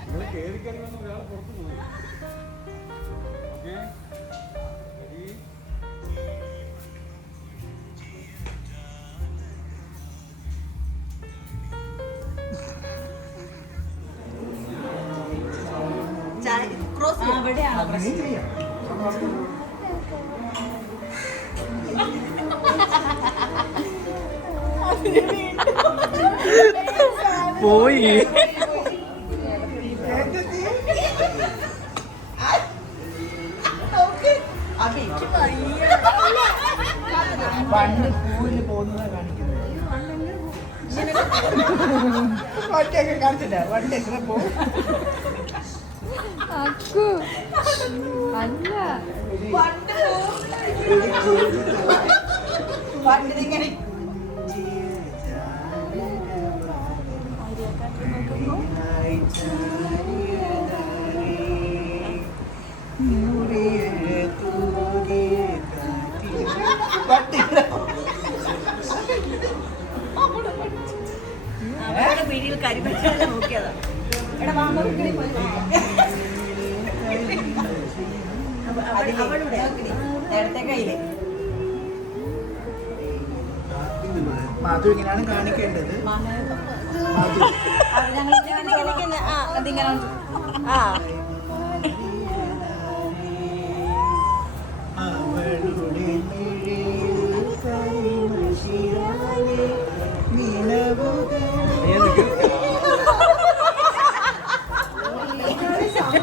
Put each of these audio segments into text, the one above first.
നിങ്ങൾ കയറി കഴിയുമ്പോൾ ഒരാൾ പുറത്ത് പോയി. ഓക്കെ? ക്രോസ് അവിടെയാണ് പ്രശ്നം അഭിക്ക് വയ്യ. പണ്ട് പൂവിന് പോകുന്നത് കാണിക്കുന്നത്. വണ്ടിയൊക്കെ കാണിച്ചില്ല വണ്ടി എങ്ങനെ പോകും? അക്കു. അല്ല. പണ്ട് പണ്ട് പിടിയിൽ കരിമച്ചാലും നോക്കിയതാ എടാ വാങ്ങി അവളുടെ നേരത്തെ കയ്യിൽ മധു ഇങ്ങനെയാണ് കാണിക്കേണ്ടത് അത് ഞങ്ങൾ അതിങ്ങനെ ആ.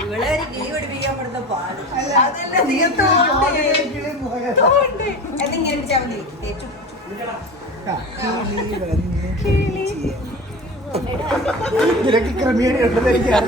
ഇവളെ ഒരു കിളി പഠിപ്പിക്കാൻ പെടുന്ന പാട്. അതല്ല തീർത്തോണ്ട് മതി. നിനക്ക് എനിക്കറിയാം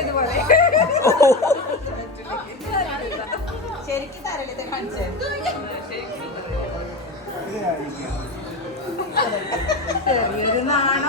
ഇതുപോലെ. ശരിക്കും തരളിത്തെ കാണിച്ചേ ഇത് കാണിക്കാം. ചെറിയൊരു നാണം